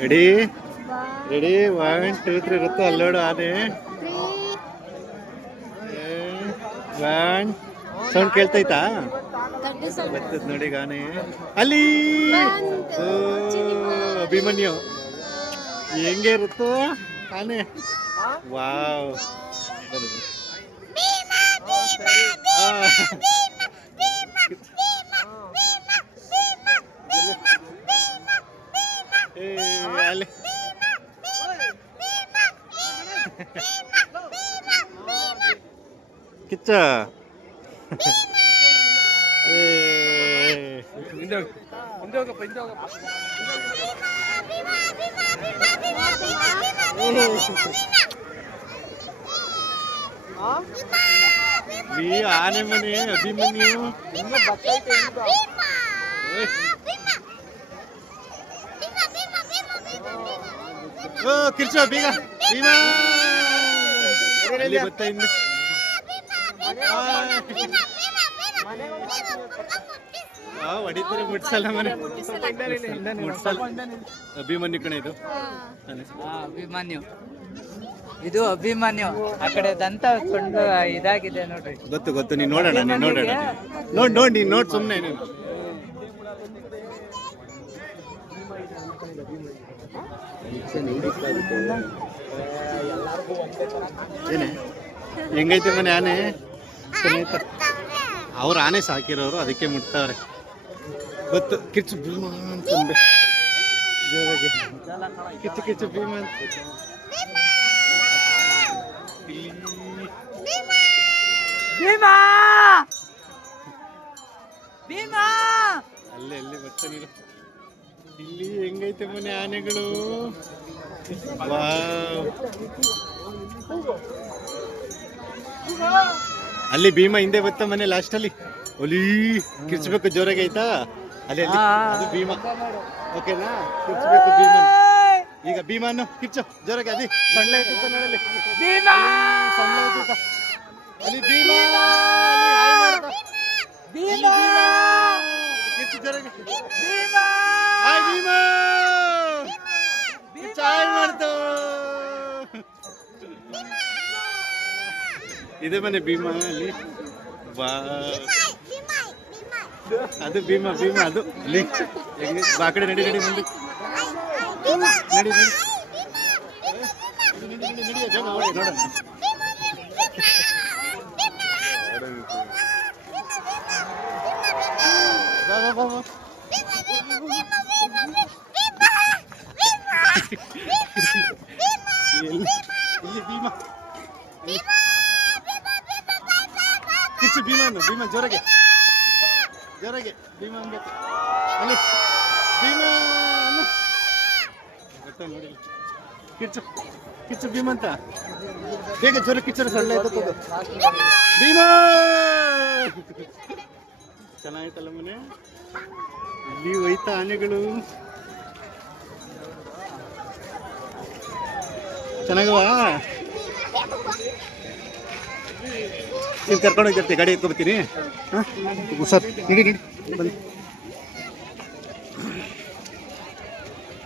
Ready ready one two three ಇರುತ್ತೆ ಅಲ್ಲೋಡು ಆನೆ ಒನ್ ಸೌಂಡ್ ಕೇಳ್ತೈತಾ ಬರ್ತದ ನೋಡಿ ಗಾನೆ. ಅಲ್ಲಿ! ಅಭಿಮನ್ಯು. ಹೆಂಗೆ ಇರುತ್ತೋ? ಆನೆ ವಾವ್ ಆ. ಏ, ಅಲ್ಲಿ ಕಿಚ್ಚ ಏ ಈ ಆನೆ ಮನೆ ಅಭಿಮನ್ಯು ಓಯ್. ಓ ಕಿರ್ಚ ಬೀಗ ಭೀಮಾ ಅಲ್ಲಿ ಬರ್ತಾ ಇನ್ನು ಆ ಹೊಡಿತಾರೆ ಮುಟ್ಸಲ್ಲ ಮನೆ ಮುಟ್ಸಲ್ಲ ಅಭಿಮನ್ಯು ಕಣ ಇದು ಅಭಿಮಾನ್ಯ ಅಭಿಮನ್ಯು ಇದು ಅಭಿಮನ್ಯು ಆ ಕಡೆ ದಂತ ಸೊಂಡು ಇದಾಗಿದೆ ನೋಡ್ರಿ ಗೊತ್ತು ಗೊತ್ತು ನೀನ್ ನೋಡೋಣ ನೀನ್ ನೋಡೋಣ ನೋಡ್ ನೋಡ್ ನೀನ್ ನೋಡ್ ಸುಮ್ನೆ ನೀನು ಏನೇ? ಹೆಂಗೈತೆ ಮನೆ ಆನೆ? ಚೆನ್ನಾಯ್ತ ಅವ್ರು ಆನೆ ಸಾಕಿರೋರು ಅದಕ್ಕೆ ಮುಟ್ತಾವ್ರೆ. ಗೊತ್ತು ಕಿಚ್ಚು ಭೀಮ ಅಂತಂದೆ ಜೋರಾಗಿ ಕಿಚ್ಚು ಕಿಚ್ಚು ಭೀಮ ಅಂತ. ಭೀಮಾ! ಅಲ್ಲಿ ಅಲ್ಲೇ ಅಲ್ಲೇ ಬರ್ತಾನಿರು ಇಲ್ಲಿ ಹೆಂಗೈತೆ ಮನೆ ಆನೆಗಳು. ಅಲ್ಲಿ ಭೀಮ ಹಿಂದೆ ಬತ್ತ ಮನೆ ಲಾಸ್ಟ್ ಅಲ್ಲಿ. ಒಲಿ ಕಿರ್ಚ್ಬೇಕು ಜೋರಾಗಿ ಆಯ್ತಾ? ಅಲ್ಲಿ ಅಲ್ಲಿ. ಅದು ಭೀಮ. ಓಕೆನಾ? ಕಿರ್ಚ್ಬೇಕು ಭೀಮ. ಈಗ ಭೀಮಾನು ಕಿರ್ಚು. ಜೋರಾಗಿ ಅದಿ ಸಣ್ಣ ನೋಡಲ್ಲಿ. ಅಲ್ಲಿ ಭೀಮ. ಭೀಮಾ! ಕಿರ್ಚು ಜೋರಾಗಿ. ಭೀಮಾ ಹಾಯ್ ಭೀಮ ಕಿರ್ಚು ಹಾಯ್ ಮಾಡ್ತು ಇದೆ ಮನೆ ಭೀಮ ಅಲ್ಲಿ ಅದು ಭೀಮ ಭೀಮ ಅದು ಅಲ್ಲಿ ಹೆಂಗೆ ಬಾ ಆ ಕಡೆ ನಡಿ ನಡಿ ಮುಂದೆ ನಡಿ ನಡಿ ನೋಡೋಣ ಇಲ್ಲಿ ಭೀಮ ಕಿಚ್ಚು ಭೀಮ ಅನ್ನು ಭೀಮ ಜೋರಾಗೆ. ಜೋರಾಗೆ ಭೀಮ ಅನ್ಬೇಕು ಅಲ್ಲಿ ಭೀಮ ನೋಡಿ. ಕಿಚ್ಚು ಕಿಚ್ಚು ಭೀಮ ಅಂತ. ಬೇಗ ಜೋರ ಕಿಚ್ಚರ ಸೊಳ್ಳೆ ಎತ್ತುತ್ತದೆ ಭೀಮ ಚೆನ್ನಾಗಿತ್ತಲ್ಲ ಮನೆ? ಇಲ್ಲಿ ಹೋಯ್ತಾ ಆನೆಗಳು. ಚೆನ್ನಾಗವಾ? ನೀನು ಕರ್ಕೊಂಡು ಹೋಗ್ತಿರ್ತೀವಿ ಗಾಡಿ ಎತ್ಕೊಬತ್ತೀನಿ ಹಾಂ? ಸರ್ ನಡಿ ನಡಿ. ಬನ್ನಿ.